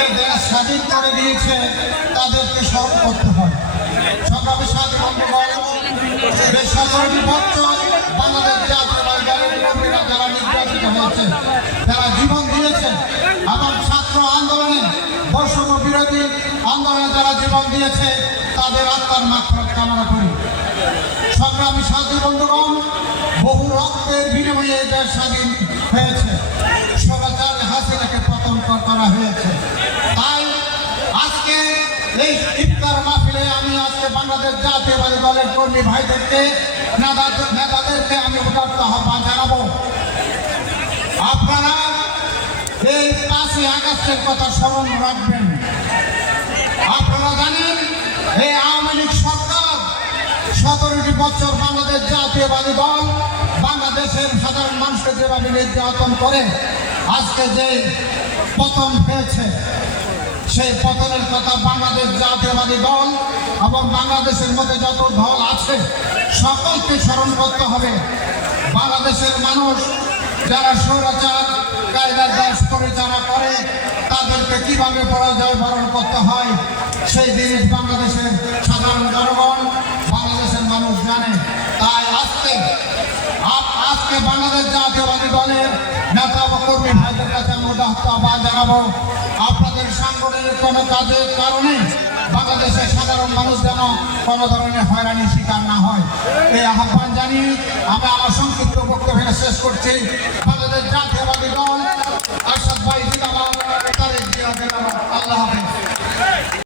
এই দেশ স্বাধীন করে দিয়েছে, তাদেরকে স্মরণ করতে হয়। সংগ্রামী সাথী এই সতেরোটি বাংলাদেশ যারা নির্যাতিত হয়েছে, তারা জীবন দিয়েছে। এবং ছাত্র আন্দোলনে বৈষম্য বিরোধী আন্দোলনে যারা জীবন দিয়েছে, তাদের আত্মার মাত্রা কামনা করি। সংগ্রামী সাথী বন্ধুগণ, বহু রক্তের বিনিময়ে দেশ স্বাধীন হয়েছে সদাচার হাসিনাকে পতন করা হয়েছে তাই আজকে এই ইফতার মাহফিলে আমি আজকে বাংলাদেশ জাতীয়বাদী দলের কর্মী ভাইদেরকে নেতাদেরকে আমি উদার্ত আহ্বান জানাব। আপনারা এই পাঁচই আগস্টের কথা স্মরণ রাখবেন। আপনারা জানেন, এই আওয়ামী লীগ সরকার সতেরোটি বছর বাংলাদেশ জাতীয়বাদী দল, বাংলাদেশের সাধারণ মানুষকে যেভাবে নির্যাতন করে, আজকে যে পতন হয়েছে সেই পতনের কথা বাংলাদেশ জাতীয়বাদী দল এবং বাংলাদেশের মধ্যে যত দল আছে, সকলকে স্মরণ করতে হবে। বাংলাদেশের মানুষ যারা স্বৈরাচার, কায়দার দাস করে যারা করে, তাদেরকে কীভাবে পরাজয় বরণ করতে হয়, সেই জিনিস বাংলাদেশের সাধারণ জনগণ, বাংলাদেশের মানুষ জানে। তাই আজকে আজকে বাংলাদেশ জাতীয়বাদী দলের নেতা বা কর্মী ভাইদের কাছে আমি উদাহরণ আহ্বান জানাব। আপনাদের কোনো কাজের কারণে বাংলাদেশের সাধারণ মানুষ যেন কোনো ধরনের হয়রানির শিকার না হয়। এই আহ্বান জানিয়ে আমি আমার সংক্ষিপ্ত বক্তব্য শেষ করছি।